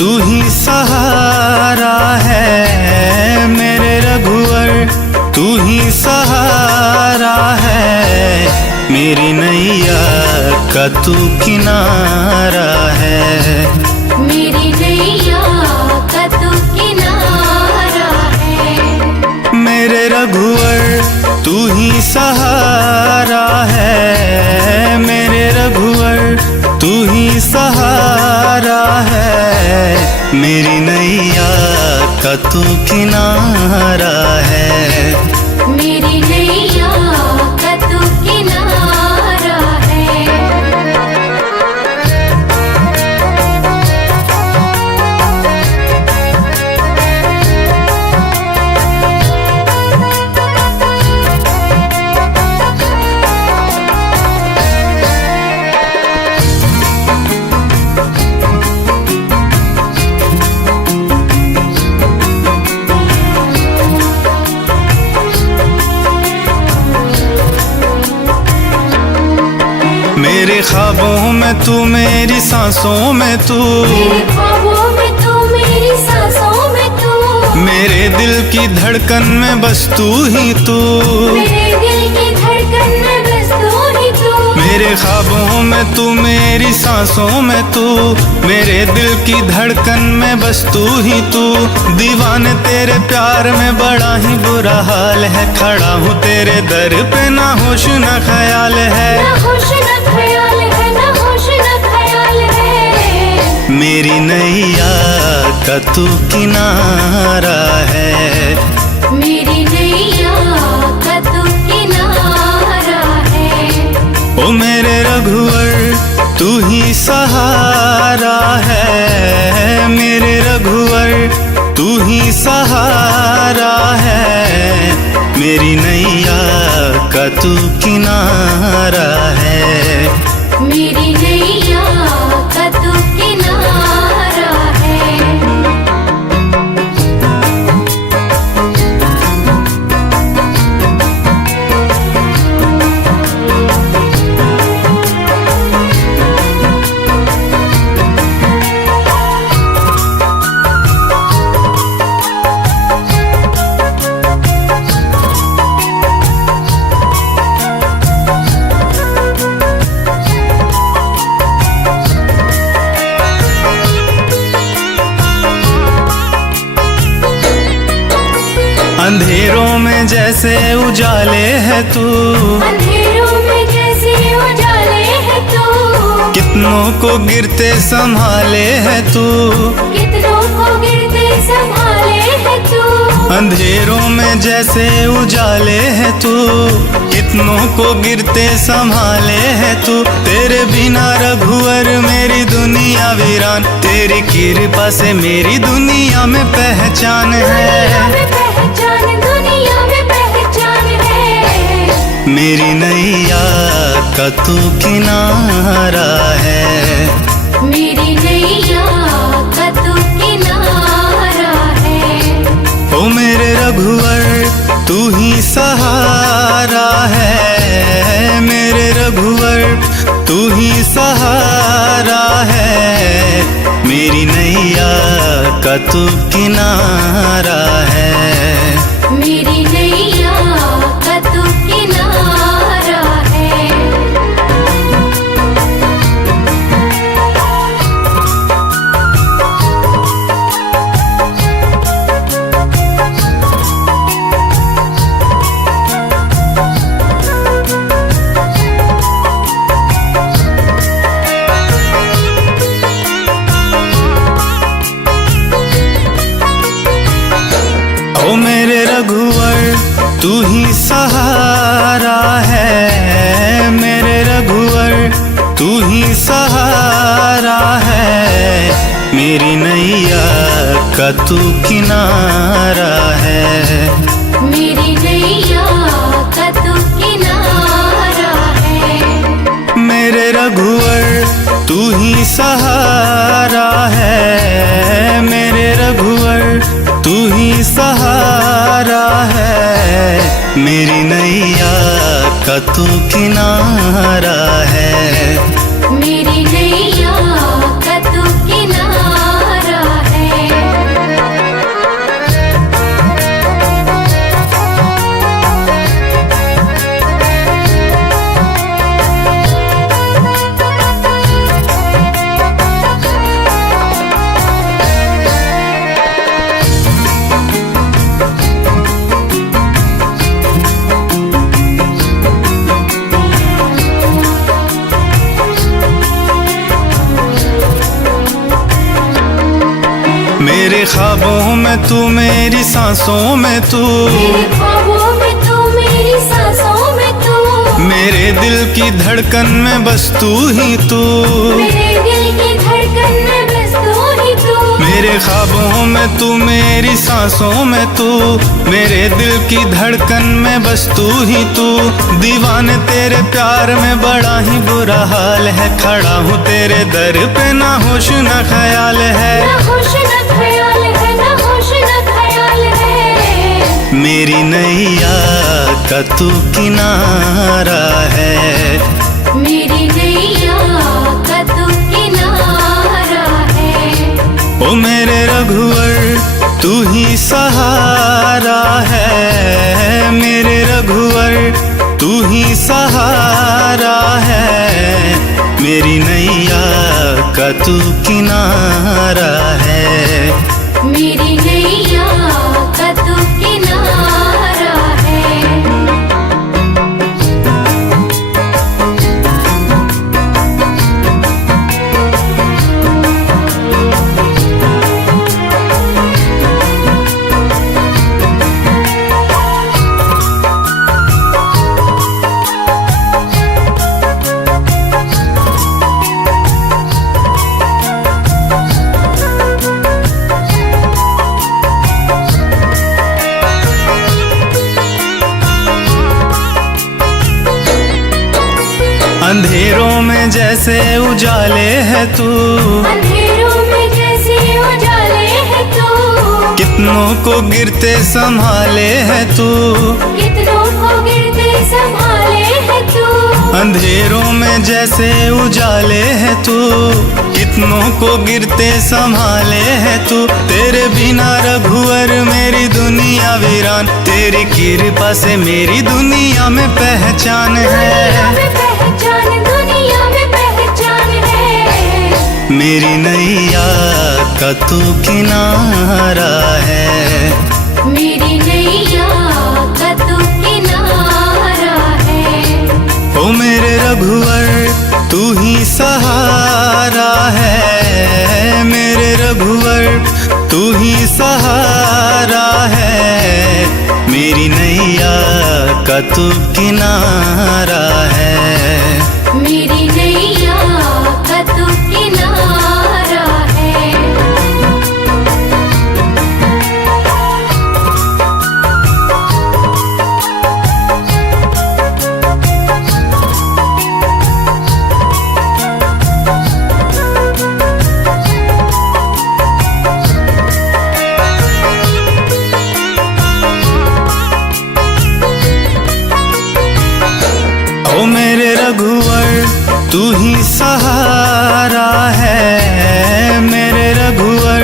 तू ही सहारा है मेरे रघुवर, तू ही सहारा है मेरी नैया का तू किनारा है। मेरी नैया का तू किनारा है। मेरे रघुवर तू ही सहारा है मेरे रघुवर, तू ही सहारा है मेरी नैया का तू किनारा है। मेरी नैया का तू किनारा है। मेरे ख्वाबों में तू, मेरी सांसों में तू, मेरे ख्वाबों में तू, मेरी सांसों में तू, मेरे दिल की धड़कन में बस तू ही तू, मेरे दिल की धड़कन में बस तू ही तू। मेरे ख्वाबों में तू, मेरी सांसों में तू, मेरे दिल की धड़कन में बस तू ही तू। दीवाने तेरे प्यार में बड़ा ही बुरा हाल है, खड़ा हूँ तेरे दर पे ना होश ना ख्याल है। ना होश ना ख्याल है, ना होश ना ख्याल है। मेरी नैया का तू किनारा है। मेरी नैया का तू किनारा है। ओ मेरे रघुवर तू ही सहारा है मेरे रघुवर, तू ही सहारा है मेरी नैया का तू किनारा है। मेरी नैया का तू किनारा है। अंधेरों में जैसे उजाले है तू, अंधेरों में जैसे उजाले है तू, कितनों को गिरते संभाले है तू, कितनों को गिरते संभाले है तू। अंधेरों में जैसे उजाले है तू, कितनों को गिरते संभाले है तू। तेरे बिना रघुवर मेरी दुनिया वीरान, तेरी कृपा से मेरी दुनिया में पहचान है। दुनिया में पहचान है। मेरी नैया का तू किनारा है। मेरी नैया का तू किनारा है। ओ मेरे रघुवर तू ही सहारा है मेरे रघुवर, तू ही सहारा है मेरी नैया का तू किनारा है। मेरी नैया का तू किनारा है। ओ मेरे रघुवर तू ही सहारा है मेरे रघुवर, तू ही सहारा है मेरी नैया का तू किनारा है। मेरी नैया का तू किनारा है। मेरे रघुवर तू ही सहारा है मेरे रघुवर, तू ही सहारा है मेरी नैया का तू किनारा है। मेरी नैया का तू किनारा में तू, मेरी सांसों में तू, मेरे ख्वाबों में तू, मेरी सांसों में तू, मेरे दिल की धड़कन में बस तू ही तू, मेरे दिल की धड़कन में बस तू ही तू, मेरे ख्वाबों में तू, मेरी सांसों में तू, मेरे दिल की धड़कन में बस तू ही तू। दीवाने तेरे प्यार में बड़ा ही बुरा हाल है, खड़ा हूँ तेरे दर पे, ना होश ना ख्याल है, ना होश ना ख्याल है, ना होश ना ख्याल है। मेरी नैया का तू किनारा है, मेरी नैया का तू किनारा है। ओ मेरे रघुवर तू ही सहारा है, मेरे रघुवर तू ही सहारा है, मेरी नैया का तू किनारा है, मेरी नैया का तू किनारा है। अंधेरों में जैसे उजाले है तू, अंधेरों में जैसे उजाले है तू, कितनों को गिरते संभाले है तू, कितनों को गिरते संभाले है तू, अंधेरों में जैसे उजाले है तू, कितनों को गिरते संभाले है तू। तेरे बिना रघुवर मेरी दुनिया वीरान, तेरी कृपा से मेरी दुनिया में पहचान दुनिया है, में पहचान, दुनिया में पहचान है। मेरी नैया का तू किनारा है, मेरी नैया का तू किनारा है। ओ मेरे रघुवर तू ही सहारा है, मेरे रघुवर तू ही सहारा है, मेरी नैया का तू किनारा है, मेरी नैया का तू किनारा है। ओ मेरे रघुवर तू ही सहारा है, मेरे रघुवर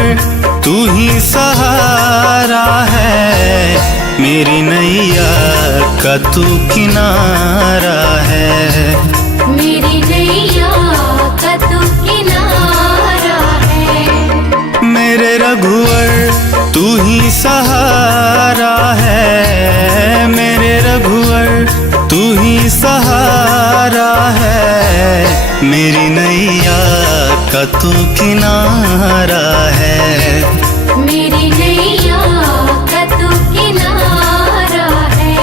तू ही सहारा है, मेरी नैया का तू किनारा है, मेरी नैया का तू किनारा है। मेरे रघुवर तू ही सहारा है, मेरे रघुवर तू ही सहारा है, मेरी नैया का तू किनारा है, मेरी नैया का तू किनारा है।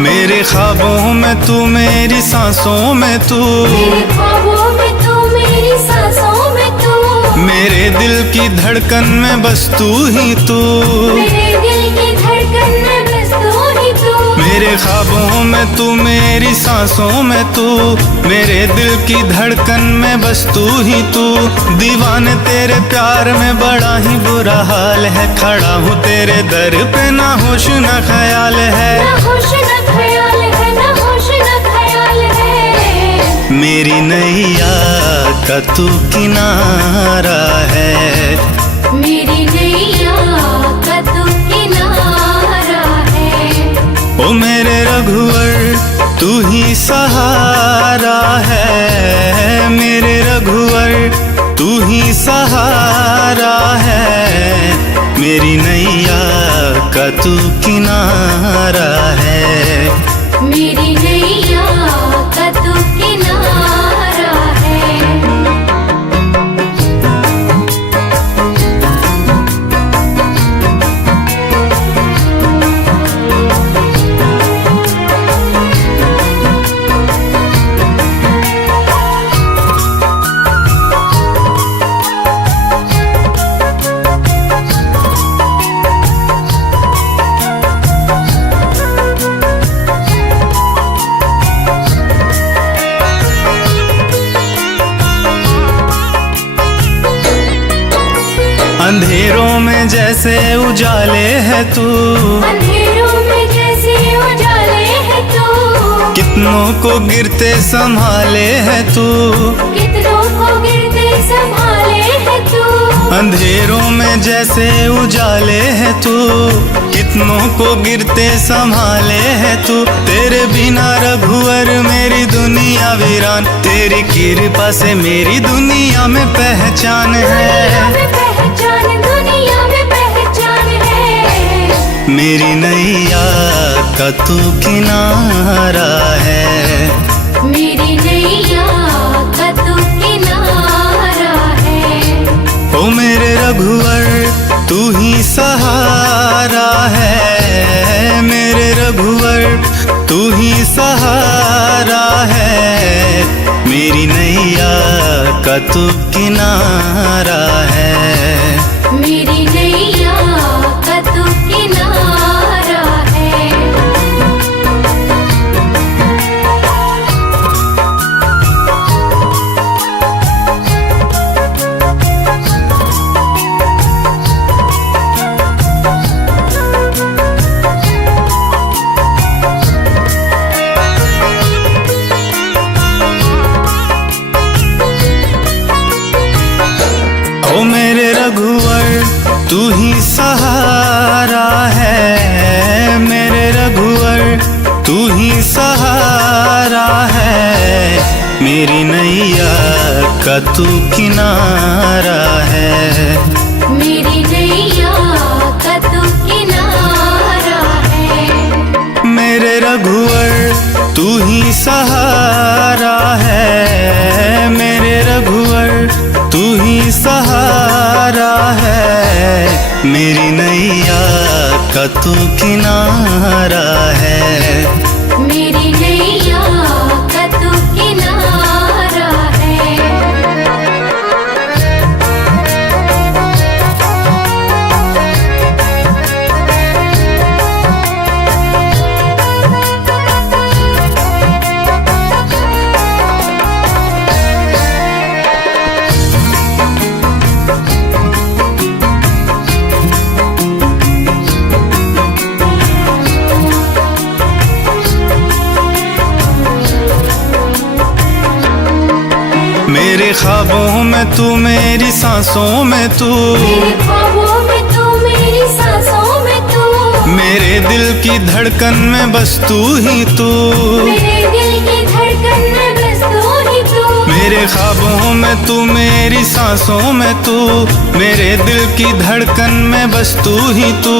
मेरे ख्वाबों में तू, मेरी सांसों में तू, मेरे ख्वाबों में तू, मेरी सांसों में तू, मेरे दिल की धड़कन में बस तू ही तू, मेरे दिल की धड़कन में बस तू ही तू, मेरे ख्वाबों में तू, मेरी सांसों में तू, मेरे दिल की धड़कन में बस तू ही तू। दीवाने तेरे प्यार में बड़ा ही बुरा हाल है, खड़ा हूँ तेरे दर पे, ना होश ना ख्याल है, ना होश ना ख्याल है, ना होश ना ख्याल है। मेरी नैया का तू किनारा है, मेरी नैया का तू ही सहारा है मेरे रघुवर, तू ही सहारा है मेरी नैया का तू किनारा है। मेरी नैया का तू किनारा है। अंधेरों में जैसे उजाले है तू, अंधेरों में जैसे उजाले है तू, कितनों को गिरते संभाले है तू, कितनों को गिरते संभाले है तू। अंधेरों में जैसे उजाले है तू, कितनों को गिरते संभाले है तू। तेरे बिना रघुवर मेरी दुनिया वीरान, तेरी कृपा से मेरी दुनिया में पहचान है। दुनिया में पहचान है। मेरी नैया का तू किनारा है। मेरी नैया का तू किनारा है। ओ मेरे रघुवर तू ही सहारा है मेरे रघुवर, तू ही सहारा है मेरी नैया का तू किनारा है। मेरी नैया का तू किनारा है। ओ मेरे रघुवर तू ही सहारा है मेरे रघुवर, तू ही सहारा है मेरी नैया का तू किनारा है। मेरी नैया का तू किनारा है। मेरे रघुवर तू ही सहारा है मेरे रघुवर, तू ही सहारा है मेरी नैया का तू किनारा है। मेरी नैया का तू किनारा है। मेरे ख्वाबों में तू मेरी सांसों में तू, मेरे ख्वाबों में तू मेरी सांसों में तू, मेरे दिल की धड़कन में बस तू ही तू। मेरे दिल की धड़कन में बस तू ही तू। मेरे ख्वाबों में तू मेरी सांसों में तू, मेरे दिल की धड़कन में बस तू ही तू।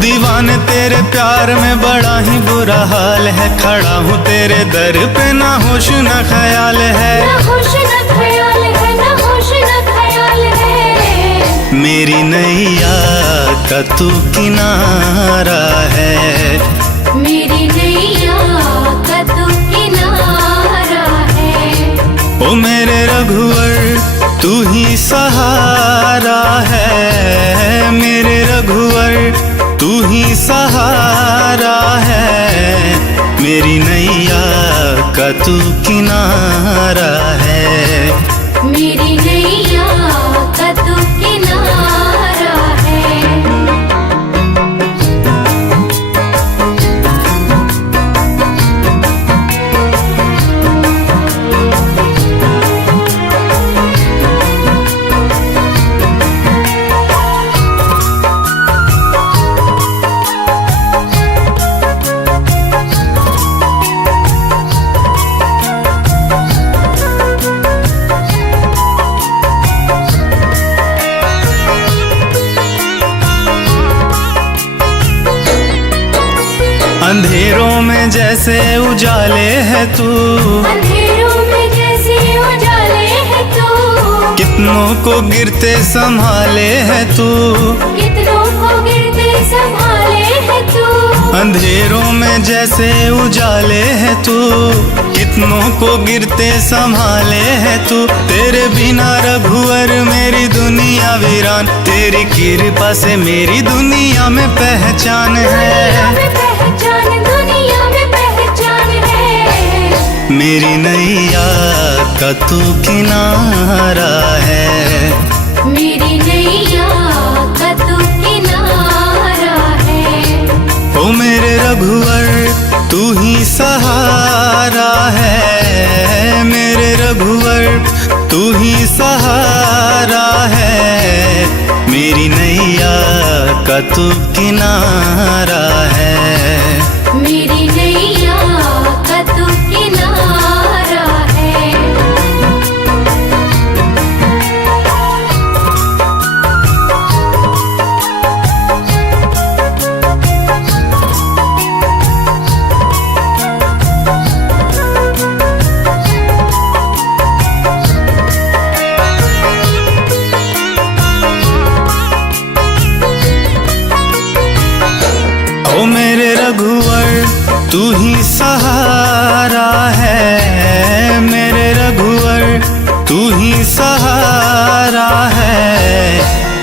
दीवाने तेरे प्यार में बड़ा ही बुरा हाल है, खड़ा हूँ तेरे दर पे ना होश ना ख्याल है। ना होश ना ख्याल है, ना होश ना ख्याल है। मेरी नैया का तू किनारा है। मेरी नैया का तू किनारा है। ओ मेरे रघुवर तू ही सहारा है मेरे रघुवर, तू ही सहारा है मेरी नैया का तू किनारा है। मेरी नैया का तू किनारा है। उजाले है तू, अंधेरों में जैसे उजाले है तू, कितनों को गिरते संभाले है तू, कितनों को गिरते संभाले है तू। अंधेरों में जैसे उजाले है तू, कितनों को गिरते संभाले है तू। तेरे बिना रघुवर मेरी दुनिया वीरान, तेरी कृपा से मेरी दुनिया में पहचान है। दुनिया में पहचान है, मेरी नैया का तू किनारा है, मेरी नैया का तू किनारा है। ओ मेरे रघुवर तू ही सहारा है, मेरे रघुवर तू ही सहारा है। मेरी नैया का तू किनारा है, मेरी नैया का तू किनारा है। ओ मेरे रघुवर तू ही सहारा है, मेरे रघुवर तू ही सहारा है।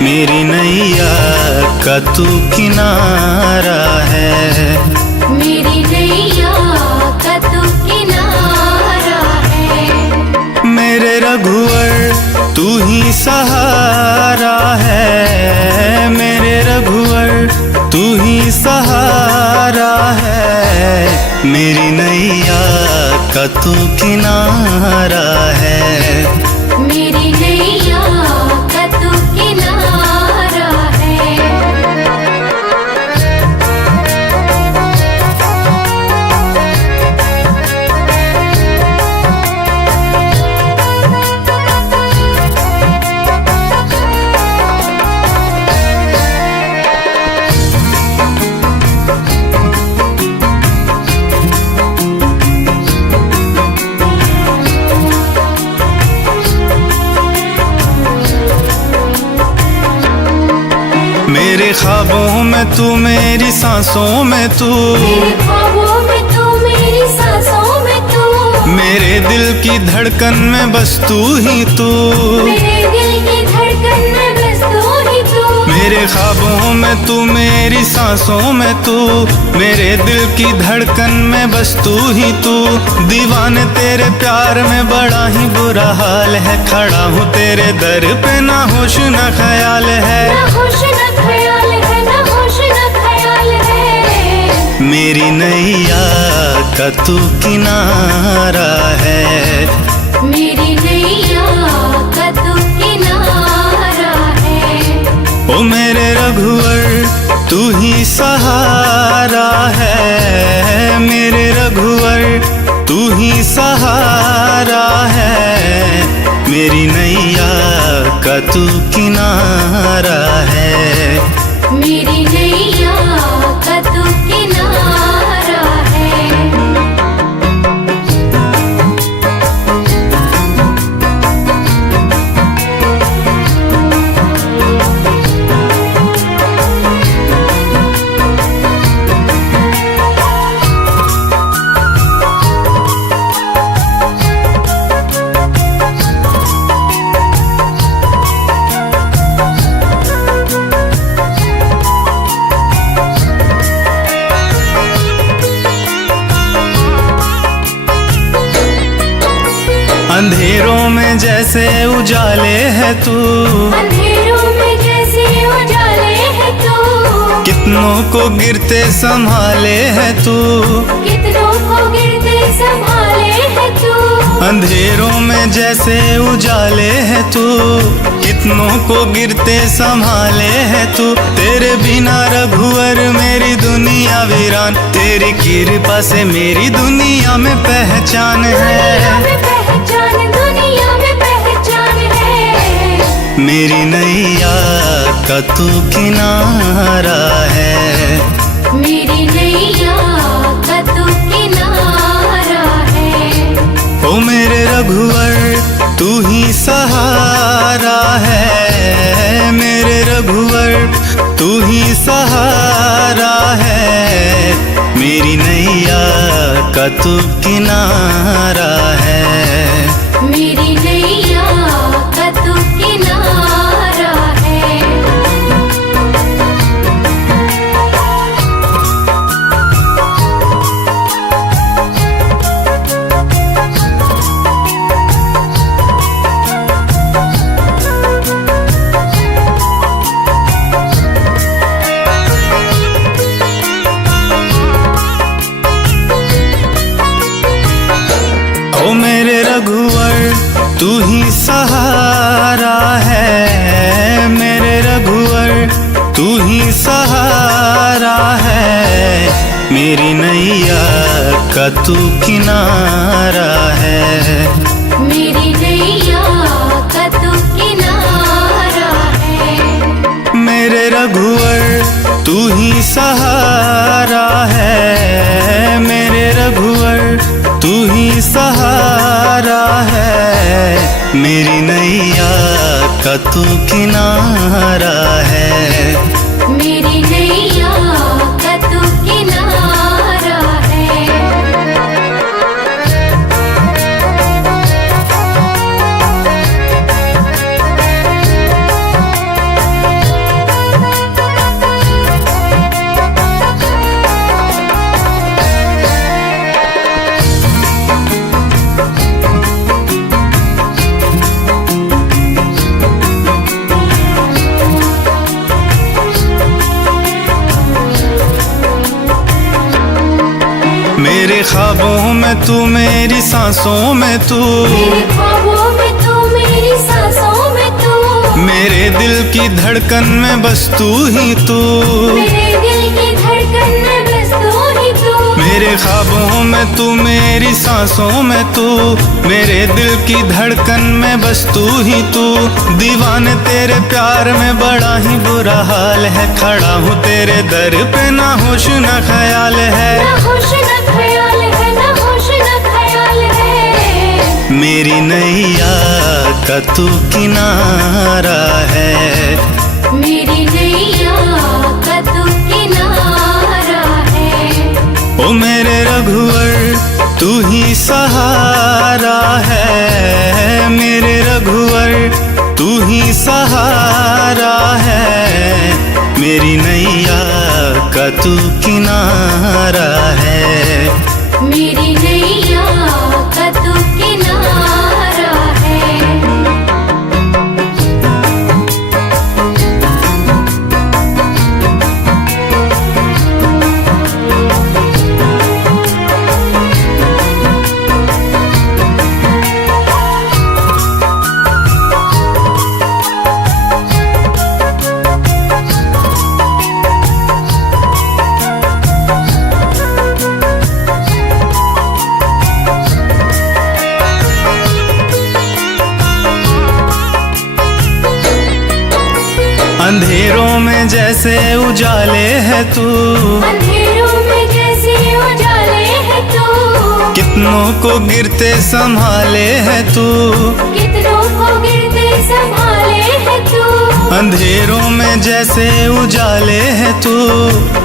मेरी नैया का तू किनारा है, मेरी नैया का तू किनारा है। मेरे रघुवर तू ही सहारा है, मेरे रघुवर तू ही सहारा है। मेरी नैया का तू किनारा है, मेरी नैया का तू किनारा है। मेरे ख्वाबों में तू, मेरी सांसों में तू, मेरे ख्वाबों में तू, मेरी सांसों में तू, मेरे दिल की धड़कन में बस तू ही तू, मेरे दिल की धड़कन में बस तू ही तू। मेरे ख्वाबों में तू, मेरी सांसों में तू, मेरे दिल की धड़कन में बस तू ही तू। दीवाने तेरे प्यार में बड़ा ही बुरा हाल है, खड़ा हूँ तेरे दर पे ना होश ना ख्याल है, ना होश ना ख्याल है, ना होश ना ख्याल है। मेरी नैया का तू किनारा है, मेरी नैया का तू किनारा है। ओ मेरे रघुवर तू ही सहारा है, मेरे रघुवर तू ही सहारा है। मेरी नैया का तू किनारा है, मेरी नैया का तू किनारा है। अंधेरों में जैसे उजाले है तू, अंधेरों में जैसे उजाले है तू, कितनों को गिरते संभाले है तू, कितनों को गिरते संभाले है तू। अंधेरों में जैसे उजाले है तू, कितनों को गिरते संभाले है तू। तेरे बिना रघुवर मेरी दुनिया वीरान, तेरी कृपा से मेरी दुनिया में पहचान है। दुनिया में पहचान है, मेरी नैया का तू किनारा है, मेरी नैया का तू किनारा ओ मेरे रघुवर तू ही सहारा है, मेरे रघुवर तू ही सहारा है, मेरी नैया का तू किनारा है, मेरी नैया का तू किनारा है। ओ मेरे रघुवर तू ही सहारा है, मेरे रघुवर तू ही सहारा है, मेरी नैया का तू किनारा है, मेरी नैया का तू किनारा है। मेरे रघुवर तू ही सहारा है, मेरे रघुवर तू ही सहारा है, मेरी नैया का तू किनारा है, मेरी नैया का तू किनारा है। मेरे ख्वाबों में तू, मेरी सांसों में तू, मेरे ख्वाबों में तू, मेरी सांसों में तू, मेरे दिल की धड़कन में बस तू ही तू, मेरे दिल की धड़कन में बस तू ही तू, मेरे ख्वाबों में तू, मेरी सांसों में तू, मेरे दिल की धड़कन में बस तू ही तू, दीवाने तेरे प्यार में बड़ा ही बुरा हाल है, खड़ा हूँ तेरे दर पे ना होश ना ख्याल है, ना होश ना ख्याल है, ना होश ना ख्याल है। मेरी नैया का तू किनारा है, मेरी नैया का तू किनारा है। ओ मेरे रघुवर तू ही सहारा है, मेरे रघुवर तू ही सहारा है, मेरी नैया का तू किनारा है, मेरी नैया का तू किनारा है। अंधेरों में जैसे उजाले है तू, अंधेरों में जैसे उजाले है तू, कितनों को गिरते संभाले है तू, कितनों को गिरते संभाले है तू, अंधेरों में जैसे उजाले है तू,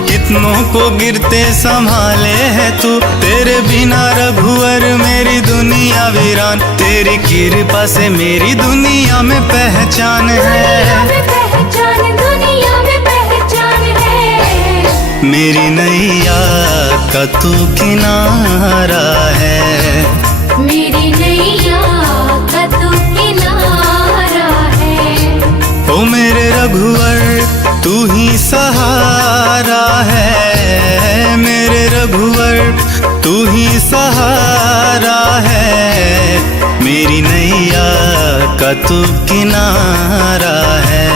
कितनों को गिरते संभाले है तू, तेरे बिना रघुवर मेरी दुनिया वीरान, तेरी कृपा से मेरी दुनिया में पहचान है, दुनिया में पहचान है। मेरी नैया का तू किनारा है, मेरी नैया का तू किनारा है। ओ मेरे रघुवर तू ही सहारा है, मेरे रघुवर तू ही सहारा है, मेरी नैया का तू किनारा है,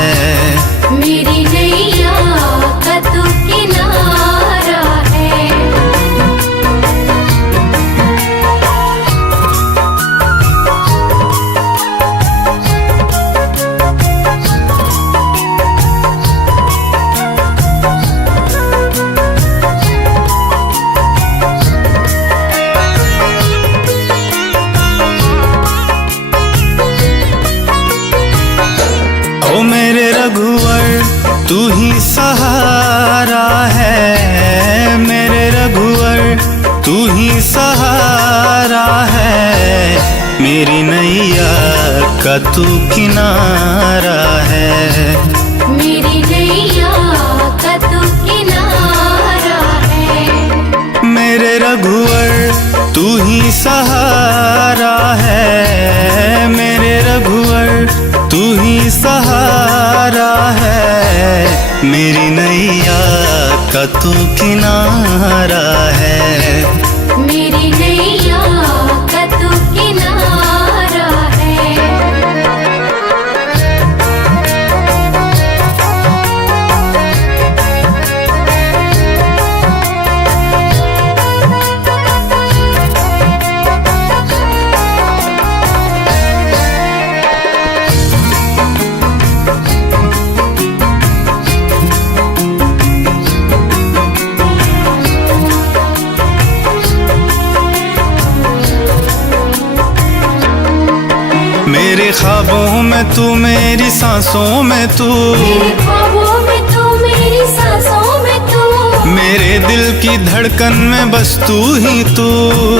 मेरी नैया का तू किनारा है। सहारा है मेरे रघुवर, तू ही सहारा है मेरी नैया का तू किनारा है। मेरी नैया का तू किनारा है। मेरे रघुवर तू ही सहारा है मेरे रघुवर, तू ही सहारा है मेरी नैया का तू किनारा है। मेरी नैया का तू किनारा है। मेरे ख्वाबों में तू, मेरी सांसों में तू, मेरे ख्वाबों में तू, मेरी सांसों में तू, मेरे दिल की धड़कन में बस तू ही तू।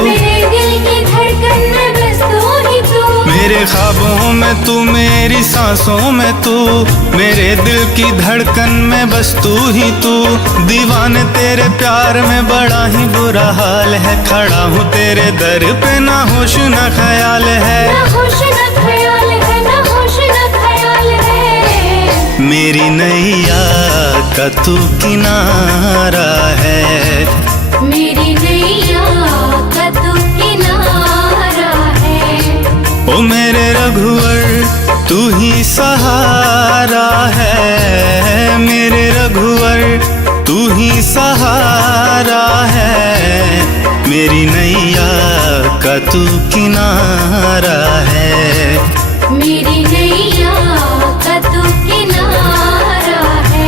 मेरे दिल की धड़कन में बस तू ही तू। मेरे ख्वाबों में तू, मेरी सांसों में तू, मेरे दिल की धड़कन में बस तू ही तू। दीवाने तेरे प्यार में बड़ा ही बुरा हाल है, खड़ा हूँ तेरे दर पे ना होश ना ख्याल है। ना होश ना ख्याल है, ना होश ना ख्याल है। मेरी नैया का तू किनारा है। मेरी नैया का तू किनारा है। ओ मेरे रघुवर तू ही सहारा है मेरे रघुवर, तू ही सहारा है मेरी नैया का तू किनारा है। मेरी नैया का तू किनारा है।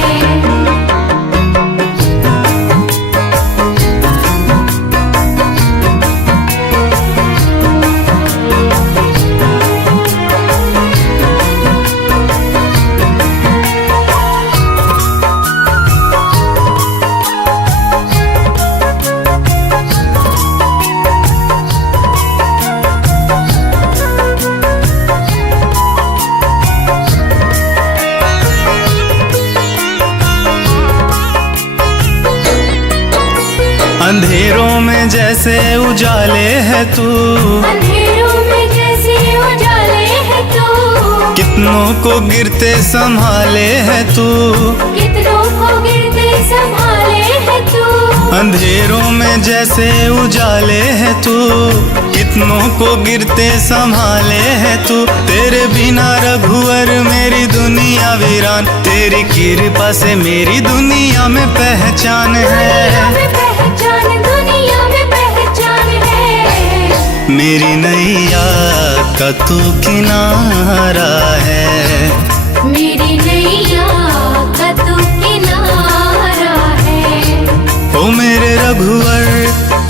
अंधेरों में जैसे उजाले है तू, अंधेरों में जैसे उजाले है तू, कितनों को गिरते संभाले है तू। कितनों को गिरते संभाले है तू। अंधेरों में जैसे उजाले है तू, कितनों को गिरते संभाले है तू। तेरे बिना रघुवर मेरी दुनिया वीरान, तेरी कृपा से मेरी दुनिया में पहचान है। दुनिया में पहचान है। मेरी नैया का तू किनारा है। मेरी नैया का तू किनारा है। ओ मेरे रघुवर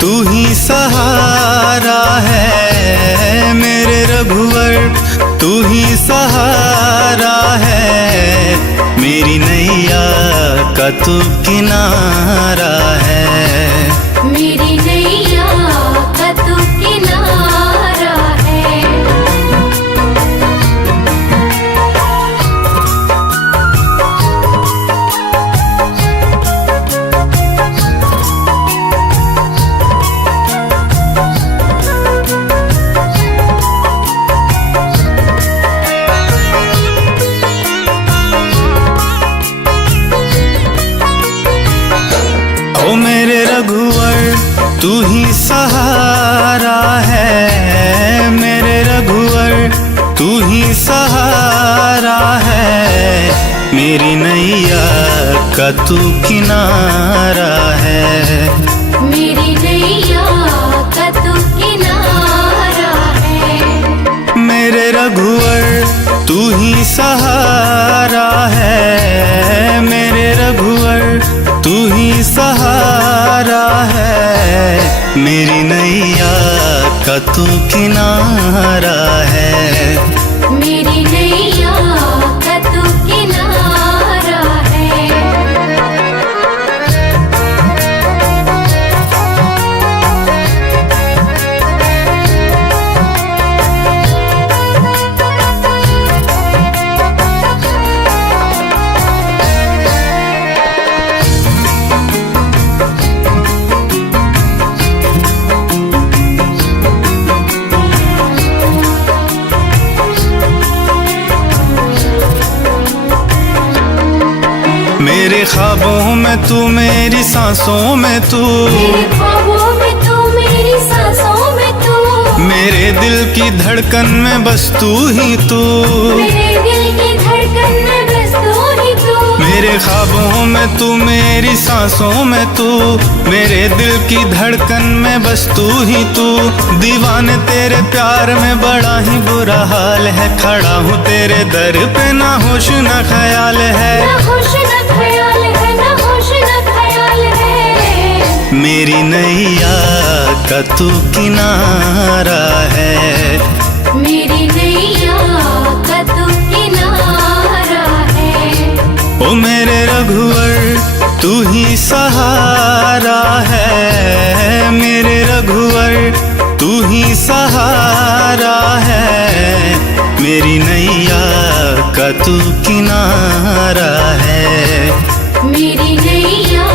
तू ही सहारा है मेरे रघुवर, तू ही सहारा है मेरी नैया का तू किनारा है। मेरी नैया का तू किनारा है। ओ मेरे रघुवर तू ही सहारा है मेरे रघुवर, तू ही सहारा है मेरी नैया का तू किनारा है। मेरी नैया का तू किनारा है। मेरे रघुवर तू ही सहारा है मेरे रघुवर, तू ही सहारा है मेरी नैया का तू किनारा है। मेरी नैया का तू किनारा है। मेरे ख्वाबों में तू, मेरी सांसों में तू, मेरे ख्वाबों में तू, मेरी सांसों में तू, मेरे दिल की धड़कन में बस तू ही तू, मेरे दिल की धड़कन में बस तू ही तू। मेरे ख्वाबों में तू, मेरी सांसों में तू, मेरे दिल की धड़कन में बस तू ही तू। दीवाने तेरे प्यार में बड़ा ही बुरा हाल है, खड़ा हूँ तेरे दर पे ना होश ना ख्याल है, ना होश ना ख्याल है, ना होश ना ख्याल है। मेरी नैया का तू किनारा है, मेरी नैया का तू किनारा है। ओ मेरे रघुवर तू ही सहारा है, मेरे रघुवर तू ही सहारा है, मेरी नैया का तू किनारा है, मेरी नैया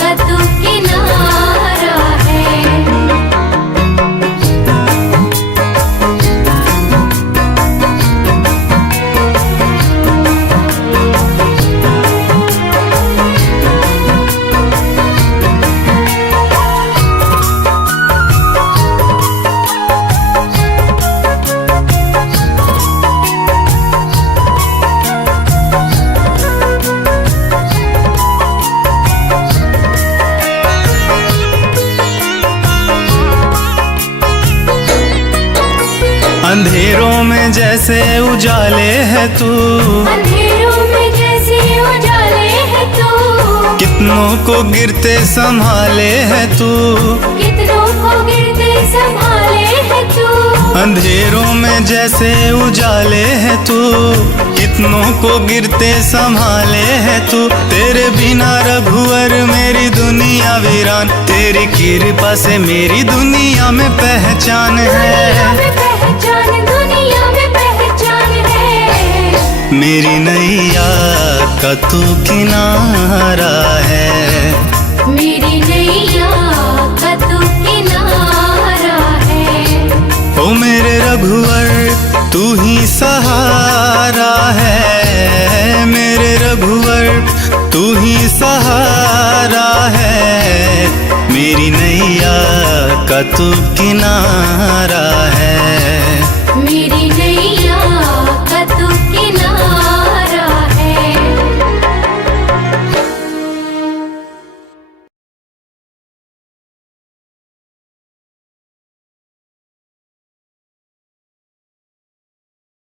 का तू किनारा है। अंधेरों में जैसे उजाले है तू, अंधेरों में जैसे उजाले है तू, कितनों को गिरते संभाले है तू, कितनों को गिरते संभाले है तू। अंधेरों में जैसे उजाले है तू, कितनों को गिरते संभाले है तू। तेरे बिना रघुवर मेरी दुनिया वीरान, तेरी कृपा से मेरी दुनिया में पहचान दुनिया है, में पहचान, दुनिया में पहचान है। मेरी नैया का तू किनारा है, मेरी नैया का तू किनारा है। ओ मेरे रघुवर तू ही सहारा है, मेरे रघुवर तू ही सहारा है, मेरी नैया का तू किनारा है।